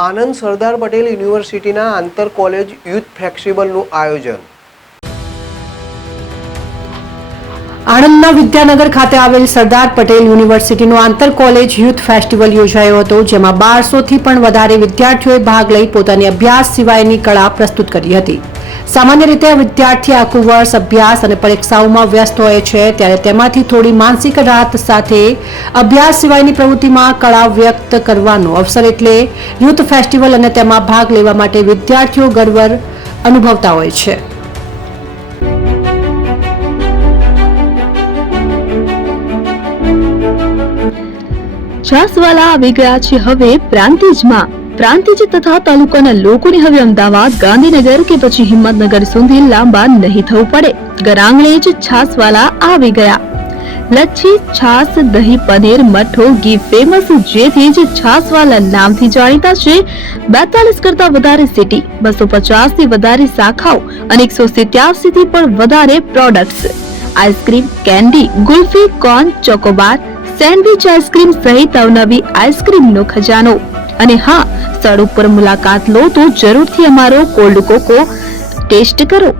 આનંદ સરદાર પટેલ યુનિવર્સિટીના આંતર college youth ફેસ્ટિવલનું આયોજન। આણંદના વિદ્યાનગર ખાતે આવેલ સરદાર પટેલ યુનિવર્સિટીનો આંતર કોલેજ યુથ ફેસ્ટિવલ યોજાયો હતો, જેમાં 1200થી પણ વધારે વિદ્યાર્થીઓએ ભાગ લઈ પોતાની અભ્યાસ સિવાયની કળા પ્રસ્તુત કરી હતી। સામાન્ય રીતે વિદ્યાર્થી આખું વર્ષ અભ્યાસ અને પરીક્ષાઓમાં વ્યસ્ત હોય છે, ત્યારે તેમાંથી થોડી માનસિક રાહત સાથે અભ્યાસ સિવાયની પ્રવૃત્તિમાં કળા વ્યક્ત કરવાનો અવસર એટલે યુથ ફેસ્ટિવલ અને તેમાં ભાગ લેવા માટે વિદ્યાર્થીઓ ગર્વ અનુભવતા હોય છે। છાસવાલા આવી ગયા છે હવે પ્રાંતિજમાં। પ્રાંતિજ તથા તાલુકાના લોકોને હવે અમદાવાદ, ગાંધીનગર કે પછી હિંમતનગર સુધી લાંબા નહીં થવું પડે। ઘર આંગણે જ છાસવાલા આવી ગયા। લચ્છી, છાસ, દહીં, પનીર, મઠ્ઠો, ઘી ફેમસ, જેથી જ છાસવાલા નામથી જાણીતા છે। 42 કરતા વધારે સિટી, 250 થી વધારે શાખાઓ અને 187 થી પણ વધારે products. Ice cream, candy, kulfi, corn, Chocobar, sandwich ice cream સહિત અવનવી આઈસ્ક્રીમનો ખજાનો। અને હા, સ્થળ ઉપર મુલાકાત લો તો જરૂરથી અમારો કોલ્ડ કોકો ટેસ્ટ કરો।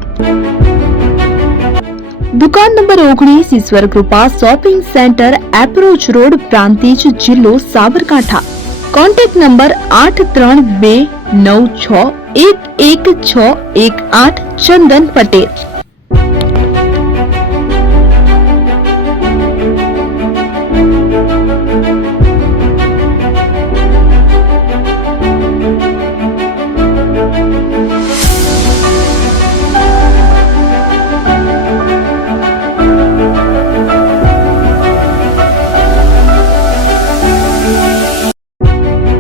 દુકાન number 19, Ishwar Krupa shopping centre, approach road, Prantij, જિલ્લો સાબરકાંઠા। Contact number 8329611618 Chandan Patel.